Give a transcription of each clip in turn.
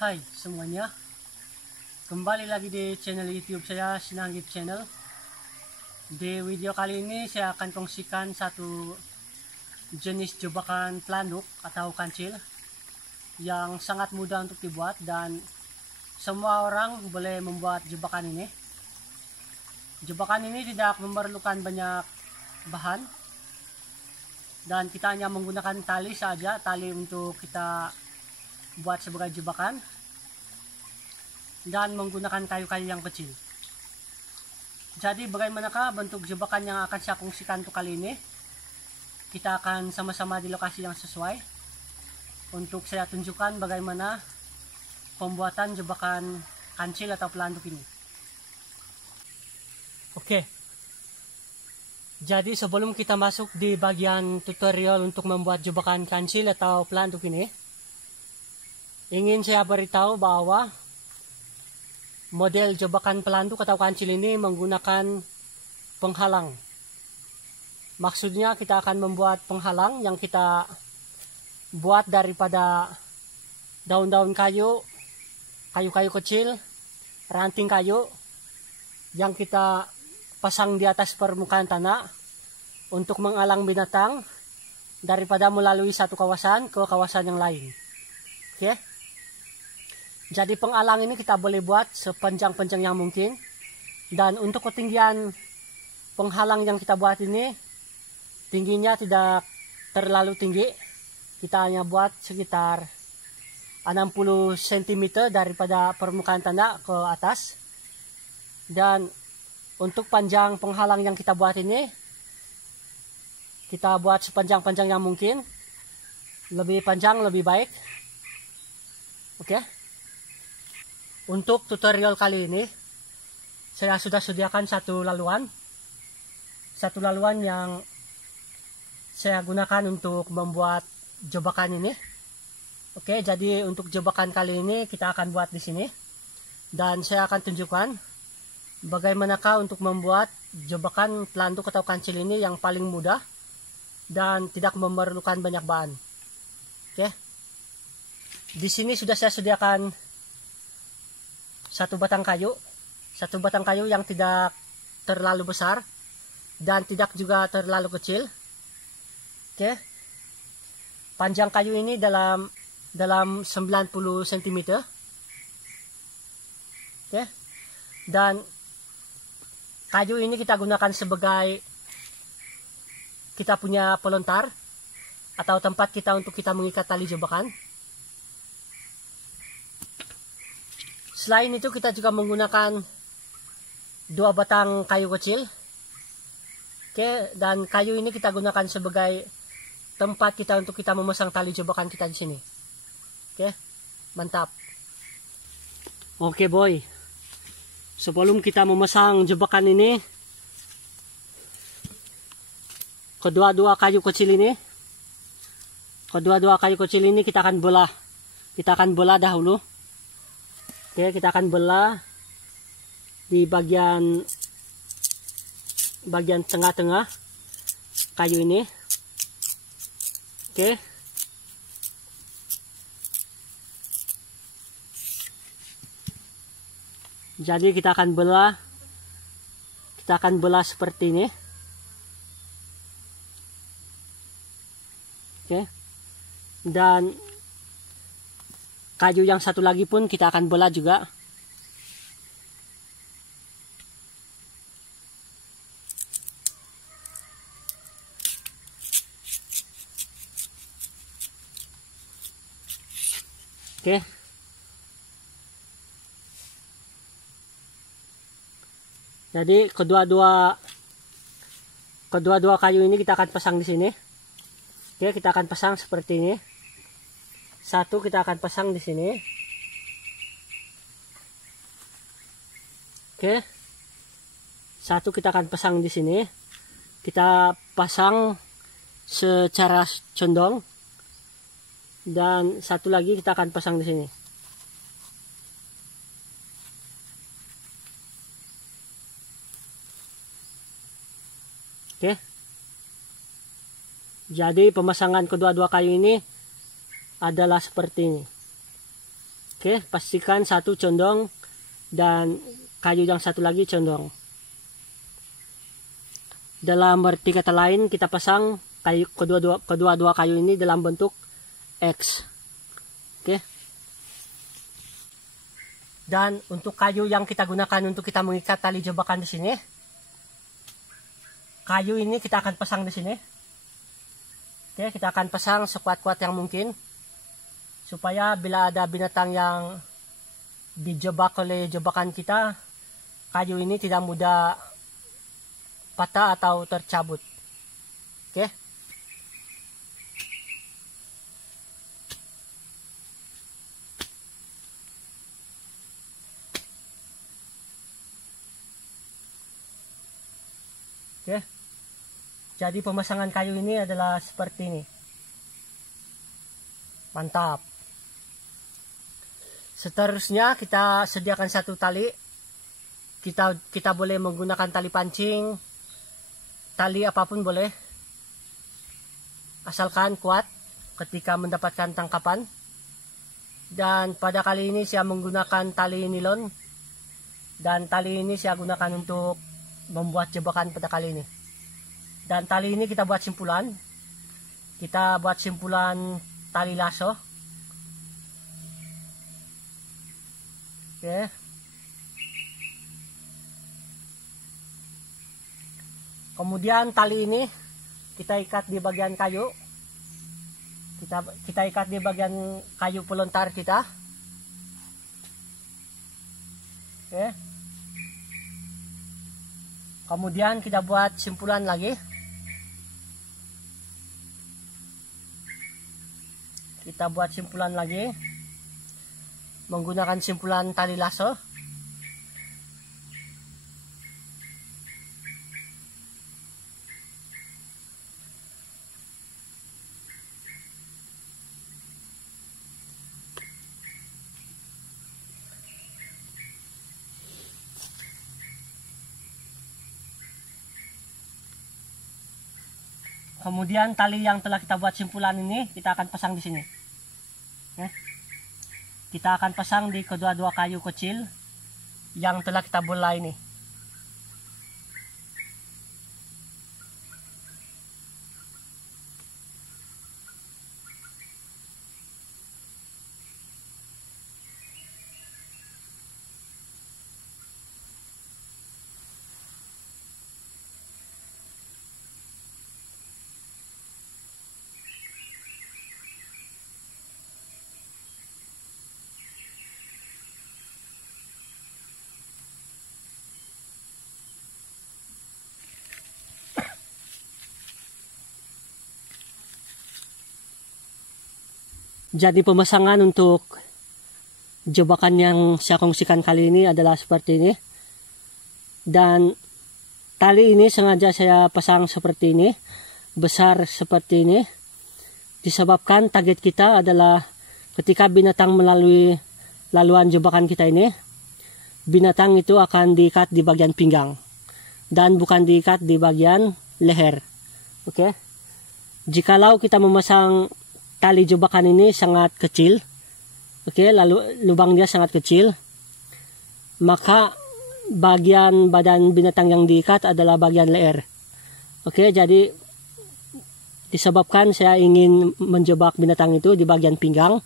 Hai semuanya, kembali lagi di channel YouTube saya, Sinanggit Channel. Di video kali ini saya akan kongsikan satu jenis jebakan pelanduk atau kancil yang sangat mudah untuk dibuat dan semua orang boleh membuat jebakan ini. Jebakan ini tidak memerlukan banyak bahan dan kita hanya menggunakan tali saja, tali untuk kita buat sebagai jebakan dan menggunakan kayu-kayu yang kecil. Jadi bagaimanakah bentuk jebakan yang akan saya kongsikan untuk kali ini? Kita akan sama-sama di lokasi yang sesuai untuk saya tunjukkan bagaimana pembuatan jebakan kancil atau pelanduk ini. Oke, jadi sebelum kita masuk di bagian tutorial untuk membuat jebakan kancil atau pelanduk ini, ingin saya beritahu bahwa model jebakan pelanduk atau kancil ini menggunakan penghalang. Maksudnya kita akan membuat penghalang yang kita buat daripada daun-daun kayu, kayu-kayu kecil, ranting kayu yang kita pasang di atas permukaan tanah untuk menghalang binatang daripada melalui satu kawasan ke kawasan yang lain. Oke. Jadi penghalang ini kita boleh buat sepanjang-panjang yang mungkin. Dan untuk ketinggian penghalang yang kita buat ini, tingginya tidak terlalu tinggi. Kita hanya buat sekitar 60 cm daripada permukaan tanah ke atas. Dan untuk panjang penghalang yang kita buat ini, kita buat sepanjang-panjang yang mungkin. Lebih panjang lebih baik. Oke. Untuk tutorial kali ini, saya sudah sediakan satu laluan yang saya gunakan untuk membuat jebakan ini. Oke, jadi untuk jebakan kali ini kita akan buat di sini, dan saya akan tunjukkan bagaimanakah untuk membuat jebakan pelanduk atau kancil ini yang paling mudah dan tidak memerlukan banyak bahan. Oke, di sini sudah saya sediakan satu batang kayu yang tidak terlalu besar dan tidak juga terlalu kecil. Oke, panjang kayu ini dalam 90 cm. Oke, dan kayu ini kita gunakan sebagai kita punya pelontar atau tempat kita untuk kita mengikat tali jebakan. Selain itu kita juga menggunakan 2 batang kayu kecil. Oke, dan kayu ini kita gunakan sebagai tempat kita untuk kita memasang tali jebakan kita di sini. Oke, mantap. Oke boy, sebelum kita memasang jebakan ini, kedua-dua kayu kecil ini kita akan belah dahulu. Oke, kita akan belah di bagian tengah-tengah kayu ini. Oke. Jadi kita akan belah seperti ini. Oke. Dan kayu yang satu lagi pun kita akan belah juga. Oke. Jadi kedua-dua kayu ini kita akan pasang di sini. Oke, kita akan pasang seperti ini. Satu kita akan pasang di sini. Oke. Satu kita akan pasang di sini. Kita pasang secara condong. Dan satu lagi kita akan pasang di sini. Oke. Jadi pemasangan kedua-dua kayu ini adalah seperti ini. Oke, pastikan satu condong dan kayu yang satu lagi condong. Dalam arti kata lain, kita pasang kayu kedua-dua kayu ini dalam bentuk X. Oke. Dan untuk kayu yang kita gunakan untuk kita mengikat tali jebakan di sini, kayu ini kita akan pasang di sini. Oke, kita akan pasang sekuat-kuat yang mungkin supaya bila ada binatang yang dijebak oleh jebakan kita, kayu ini tidak mudah patah atau tercabut. Oke. Oke. Jadi pemasangan kayu ini adalah seperti ini. Mantap. Seterusnya kita sediakan satu tali. Kita boleh menggunakan tali pancing, tali apapun boleh. Asalkan kuat ketika mendapatkan tangkapan. Dan pada kali ini saya menggunakan tali nilon. Dan tali ini saya gunakan untuk membuat jebakan pada kali ini. Dan tali ini kita buat simpulan. Kita buat simpulan tali lasso. Oke. Kemudian tali ini kita ikat di bagian kayu. Kita ikat di bagian kayu pelontar kita. Oke. Kemudian kita buat simpulan lagi. Kita buat simpulan lagi menggunakan simpulan tali lasso. Kemudian tali yang telah kita buat simpulan ini kita akan pasang di sini. Ya. Kita akan pasang di kedua-dua kayu kecil yang telah kita belah ini. Jadi pemasangan untuk jebakan yang saya kongsikan kali ini adalah seperti ini. Dan tali ini sengaja saya pasang seperti ini, besar seperti ini. Disebabkan target kita adalah ketika binatang melalui laluan jebakan kita ini, binatang itu akan diikat di bagian pinggang dan bukan diikat di bagian leher. Oke. Jikalau kita memasang tali jebakan ini sangat kecil, oke, lalu lubang dia sangat kecil, maka bagian badan binatang yang diikat adalah bagian leher. Oke, jadi disebabkan saya ingin menjebak binatang itu di bagian pinggang,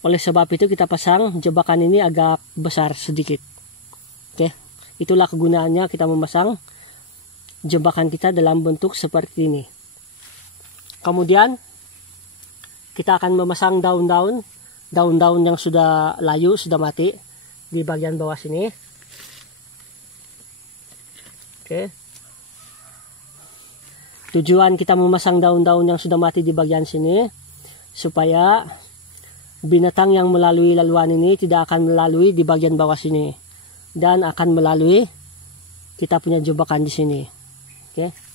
oleh sebab itu kita pasang jebakan ini agak besar sedikit. Oke, itulah kegunaannya kita memasang jebakan kita dalam bentuk seperti ini. Kemudian kita akan memasang daun-daun yang sudah layu, sudah mati di bagian bawah sini. Oke. Tujuan kita memasang daun-daun yang sudah mati di bagian sini supaya binatang yang melalui laluan ini tidak akan melalui di bagian bawah sini dan akan melalui kita punya jebakan di sini. Oke.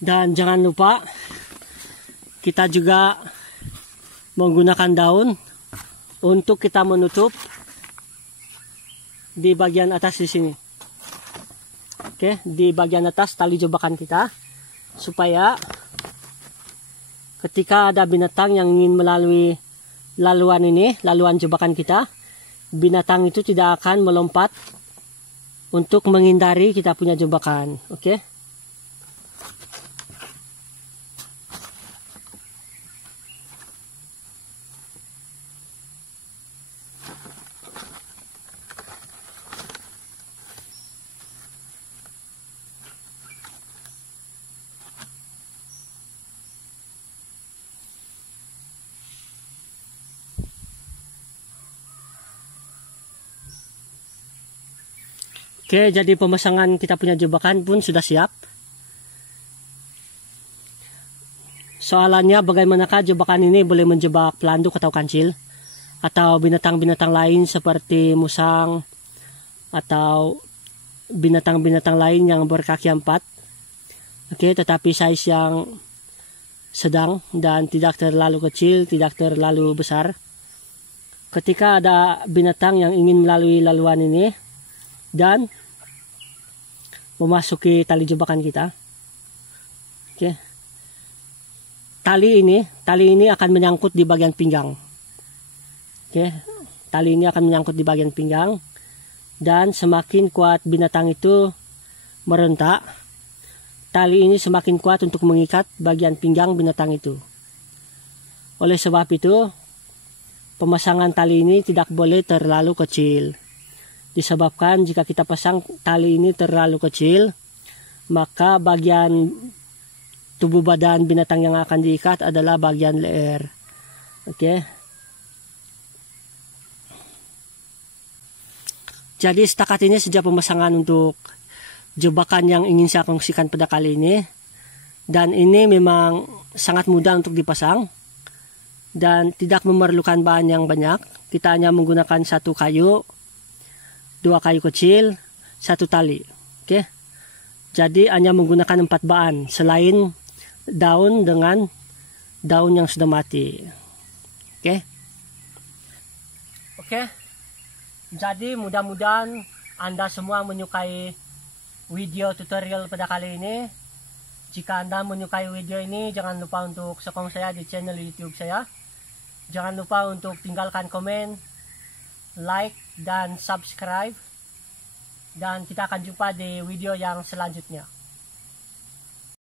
Dan jangan lupa kita juga menggunakan daun untuk kita menutup di bagian atas di sini. Oke, di bagian atas tali jebakan kita, supaya ketika ada binatang yang ingin melalui laluan jebakan kita, binatang itu tidak akan melompat untuk menghindari kita punya jebakan. Oke. Oke, jadi pemasangan kita punya jebakan pun sudah siap. Soalannya, bagaimanakah jebakan ini boleh menjebak pelanduk atau kancil, atau binatang-binatang lain seperti musang, atau binatang-binatang lain yang berkaki 4. Oke, tetapi size yang sedang dan tidak terlalu kecil, tidak terlalu besar. Ketika ada binatang yang ingin melalui laluan ini dan memasuki tali jebakan kita, oke, tali ini akan menyangkut di bagian pinggang. Oke, tali ini akan menyangkut di bagian pinggang, dan semakin kuat binatang itu merontak, tali ini semakin kuat untuk mengikat bagian pinggang binatang itu. Oleh sebab itu, pemasangan tali ini tidak boleh terlalu kecil. Disebabkan jika kita pasang tali ini terlalu kecil, maka bagian tubuh badan binatang yang akan diikat adalah bagian leher. Oke. Jadi setakat ini saja pemasangan untuk jebakan yang ingin saya kongsikan pada kali ini. Dan ini memang sangat mudah untuk dipasang dan tidak memerlukan bahan yang banyak. Kita hanya menggunakan 1 kayu, 2 kayu kecil, 1 tali. Oke. Jadi hanya menggunakan 4 bahan selain daun dengan daun yang sudah mati. Oke. Oke. Jadi mudah-mudahan Anda semua menyukai video tutorial pada kali ini. Jika Anda menyukai video ini, jangan lupa untuk sokong saya di channel YouTube saya. Jangan lupa untuk tinggalkan komen, like, dan subscribe. Dan kita akan jumpa di video yang selanjutnya.